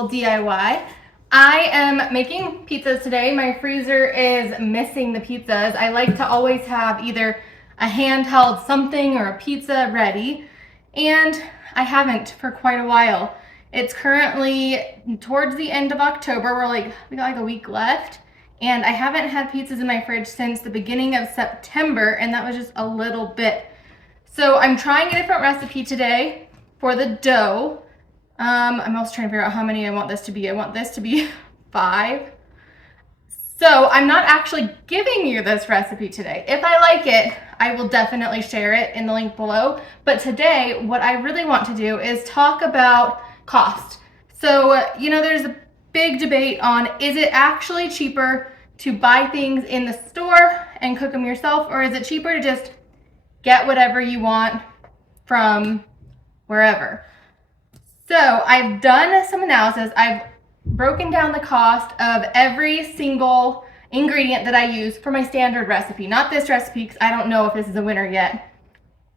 little DIY. I am making pizzas today. My freezer is missing the pizzas. I like to always have either a handheld something or a pizza ready, and I haven't for quite a while. It's currently towards the end of October. We got like a week left, and I haven't had pizzas in my fridge since the beginning of September, and that was just a little bit. So I'm trying a different recipe today for the dough. I'm also trying to figure out how many I want this to be. I want this to be 5. So I'm not actually giving you this recipe today. If I like it, I will definitely share it in the link below. But today, what I really want to do is talk about cost. So, there's a big debate on, is it actually cheaper to buy things in the store and cook them yourself, or is it cheaper to just get whatever you want from wherever? So I've done some analysis. I've broken down the cost of every single ingredient that I use for my standard recipe, not this recipe because I don't know if this is a winner yet.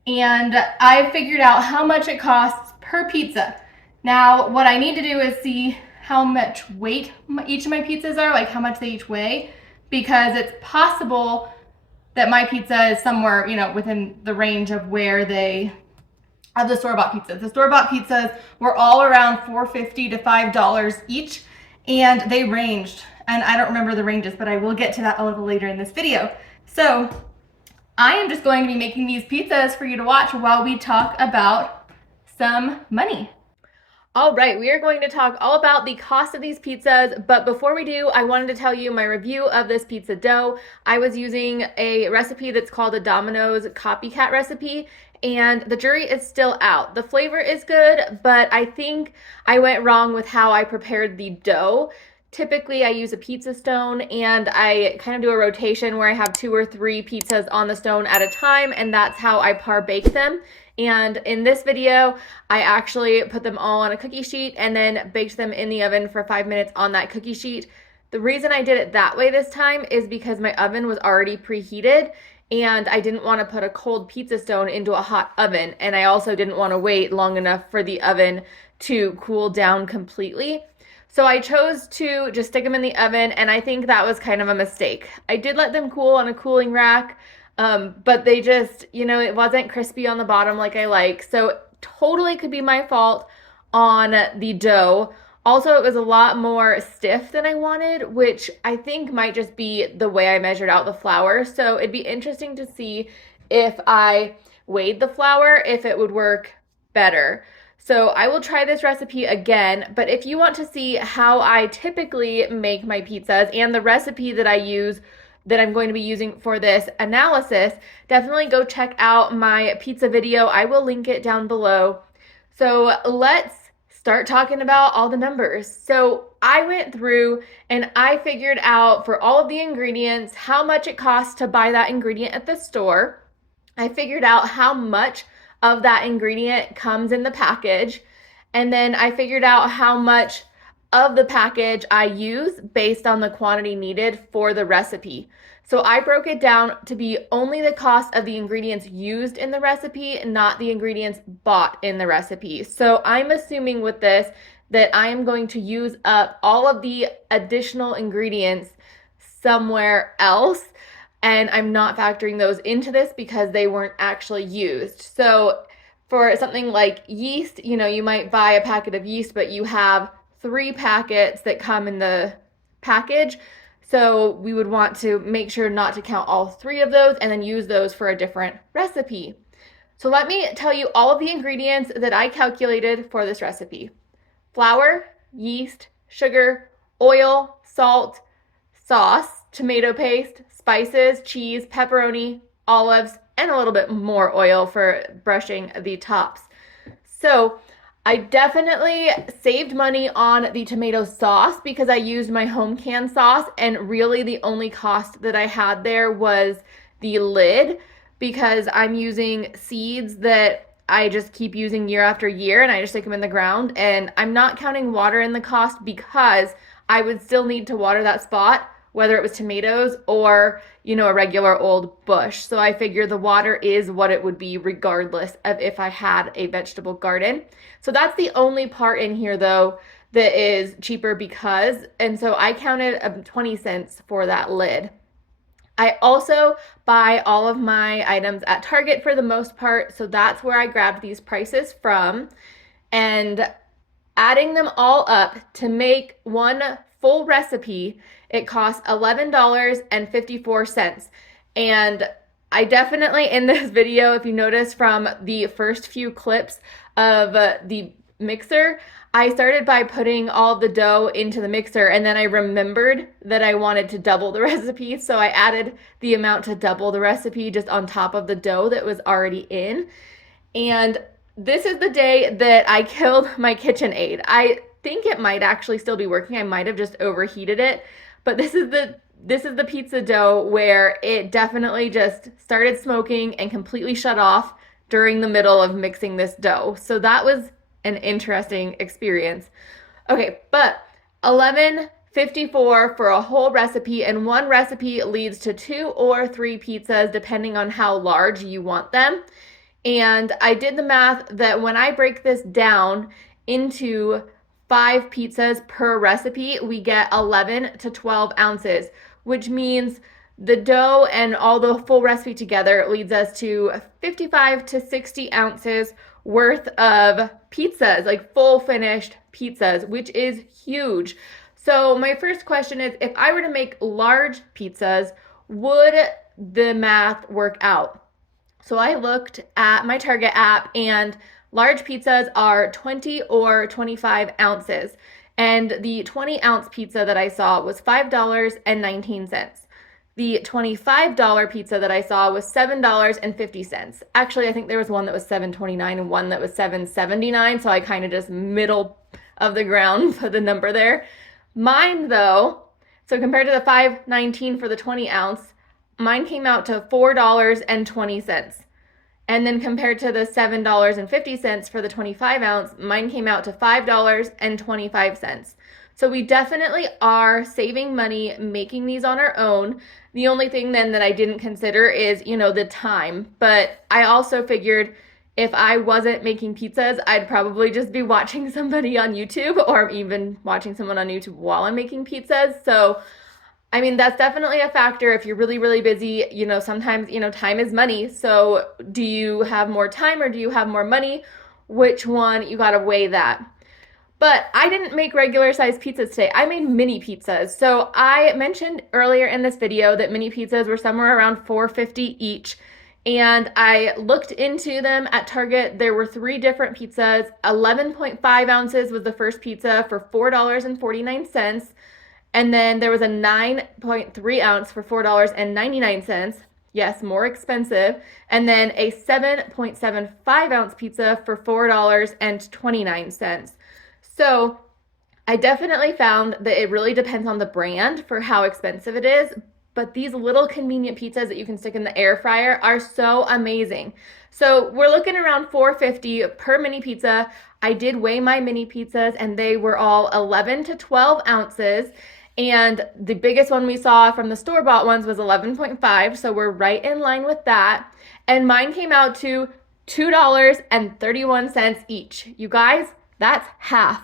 And I've figured out how much it costs per pizza. Now, what I need to do is see how much weight each of my pizzas are, like how much they each weigh, because it's possible that my pizza is somewhere, within the range of where of the store-bought pizzas. The store-bought pizzas were all around $4.50 to $5 each, and they ranged. And I don't remember the ranges, but I will get to that a little later in this video. So I am just going to be making these pizzas for you to watch while we talk about some money. All right, we are going to talk all about the cost of these pizzas, but before we do, I wanted to tell you my review of this pizza dough. I was using a recipe that's called a Domino's copycat recipe, and the jury is still out. The flavor is good, but I think I went wrong with how I prepared the dough. Typically, I use a pizza stone, and I kind of do a rotation where I have 2 or 3 pizzas on the stone at a time, and that's how I par bake them. And in this video, I actually put them all on a cookie sheet and then baked them in the oven for 5 minutes on that cookie sheet. The reason I did it that way this time is because my oven was already preheated, and I didn't want to put a cold pizza stone into a hot oven, and I also didn't want to wait long enough for the oven to cool down completely. So I chose to just stick them in the oven, and I think that was kind of a mistake. I did let them cool on a cooling rack, but they just, it wasn't crispy on the bottom like I like. So totally could be my fault on the dough. Also, it was a lot more stiff than I wanted, which I think might just be the way I measured out the flour. So it'd be interesting to see if I weighed the flour, if it would work better. So I will try this recipe again, but if you want to see how I typically make my pizzas and the recipe that I use that I'm going to be using for this analysis, definitely go check out my pizza video. I will link it down below. So let's start talking about all the numbers. So I went through and I figured out for all of the ingredients how much it costs to buy that ingredient at the store. I figured out how much of that ingredient comes in the package, and then I figured out how much of the package I use based on the quantity needed for the recipe. So I broke it down to be only the cost of the ingredients used in the recipe, not the ingredients bought in the recipe. So I'm assuming with this that I am going to use up all of the additional ingredients somewhere else, and I'm not factoring those into this because they weren't actually used. So for something like yeast, you might buy a packet of yeast, but you have 3 packets that come in the package. So we would want to make sure not to count all 3 of those and then use those for a different recipe. So let me tell you all of the ingredients that I calculated for this recipe. Flour, yeast, sugar, oil, salt, sauce, tomato paste, spices, cheese, pepperoni, olives, and a little bit more oil for brushing the tops. So I definitely saved money on the tomato sauce because I used my home canned sauce, and really the only cost that I had there was the lid, because I'm using seeds that I just keep using year after year, and I just stick them in the ground, and I'm not counting water in the cost because I would still need to water that spot, whether it was tomatoes or, a regular old bush. So I figure the water is what it would be regardless of if I had a vegetable garden. So that's the only part in here though that is cheaper because, and so I counted 20 cents for that lid. I also buy all of my items at Target for the most part, so that's where I grabbed these prices from. And adding them all up to make one full recipe, it costs $11.54. And I definitely, in this video, if you notice from the first few clips of the mixer, I started by putting all the dough into the mixer, and then I remembered that I wanted to double the recipe, so I added the amount to double the recipe just on top of the dough that was already in. And this is the day that I killed my KitchenAid. I think it might actually still be working. I might have just overheated it, but this is the pizza dough where it definitely just started smoking and completely shut off during the middle of mixing this dough. So that was an interesting experience. Okay, but 11.54 for a whole recipe, and one recipe leads to 2 or 3 pizzas depending on how large you want them. And I did the math that when I break this down into 5 pizzas per recipe, we get 11 to 12 ounces, which means the dough and all the full recipe together leads us to 55 to 60 ounces worth of pizzas, like full finished pizzas, which is huge. So my first question is, if I were to make large pizzas, would the math work out? So I looked at my Target app, and large pizzas are 20 or 25 ounces. And the 20-ounce pizza that I saw was $5.19. The $25 pizza that I saw was $7.50. Actually, I think there was one that was $7.29 and one that was $7.79, so I kind of just middle of the ground put the number there. Mine though, so compared to the $5.19 for the 20 ounce, mine came out to $4.20. And then compared to the $7.50 for the 25 ounce, mine came out to $5.25. So we definitely are saving money making these on our own. The only thing then that I didn't consider is, the time. But I also figured if I wasn't making pizzas, I'd probably just be watching somebody on YouTube, or even watching someone on YouTube while I'm making pizzas. So I mean, that's definitely a factor. If you're really, really busy, sometimes, time is money. So do you have more time or do you have more money? Which one? You got to weigh that. But I didn't make regular size pizzas today. I made mini pizzas. So I mentioned earlier in this video that mini pizzas were somewhere around $4.50 each. And I looked into them at Target. There were 3 different pizzas. 11.5 ounces was the first pizza for $4.49. And then there was a 9.3 ounce for $4.99. Yes, more expensive. And then a 7.75 ounce pizza for $4.29. So I definitely found that it really depends on the brand for how expensive it is. But these little convenient pizzas that you can stick in the air fryer are so amazing. So we're looking around $4.50 per mini pizza. I did weigh my mini pizzas, and they were all 11 to 12 ounces. And the biggest one we saw from the store-bought ones was 11.5, so we're right in line with that. And mine came out to $2.31 each. You guys, that's half.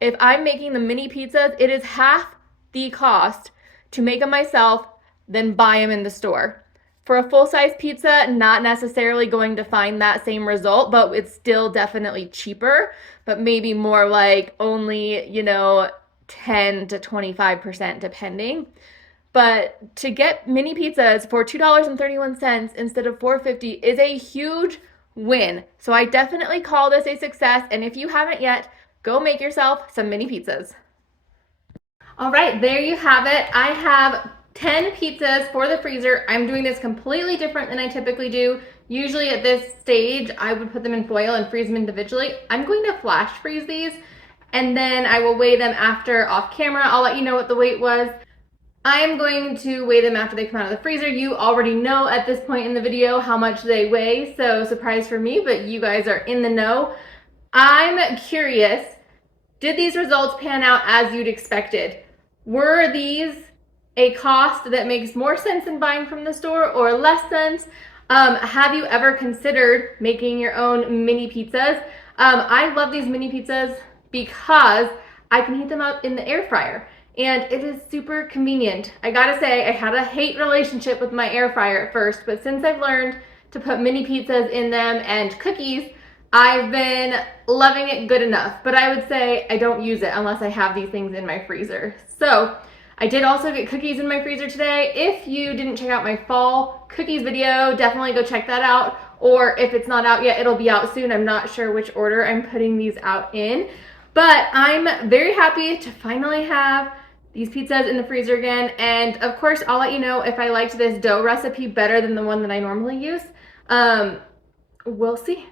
If I'm making the mini pizzas, it is half the cost to make them myself than buy them in the store. For a full-size pizza, not necessarily going to find that same result, but it's still definitely cheaper, but maybe more like only, 10 to 25% depending. But to get mini pizzas for $2.31 instead of $4.50 is a huge win. So I definitely call this a success. And if you haven't yet, go make yourself some mini pizzas. All right, there you have it. I have 10 pizzas for the freezer. I'm doing this completely different than I typically do. Usually at this stage, I would put them in foil and freeze them individually. I'm going to flash freeze these, and then I will weigh them after off camera. I'll let you know what the weight was. I'm going to weigh them after they come out of the freezer. You already know at this point in the video how much they weigh, so surprise for me, but you guys are in the know. I'm curious, did these results pan out as you'd expected? Were these a cost that makes more sense than buying from the store or less sense? Have you ever considered making your own mini pizzas? I love these mini pizzas because I can heat them up in the air fryer. And it is super convenient. I gotta say, I had a hate relationship with my air fryer at first, but since I've learned to put mini pizzas in them and cookies, I've been loving it good enough. But I would say I don't use it unless I have these things in my freezer. So I did also get cookies in my freezer today. If you didn't check out my fall cookies video, definitely go check that out. Or if it's not out yet, it'll be out soon. I'm not sure which order I'm putting these out in. But I'm very happy to finally have these pizzas in the freezer again. And of course, I'll let you know if I liked this dough recipe better than the one that I normally use. We'll see.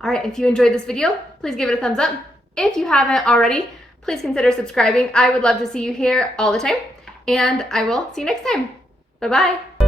All right, if you enjoyed this video, please give it a thumbs up. If you haven't already, please consider subscribing. I would love to see you here all the time. And I will see you next time. Bye-bye.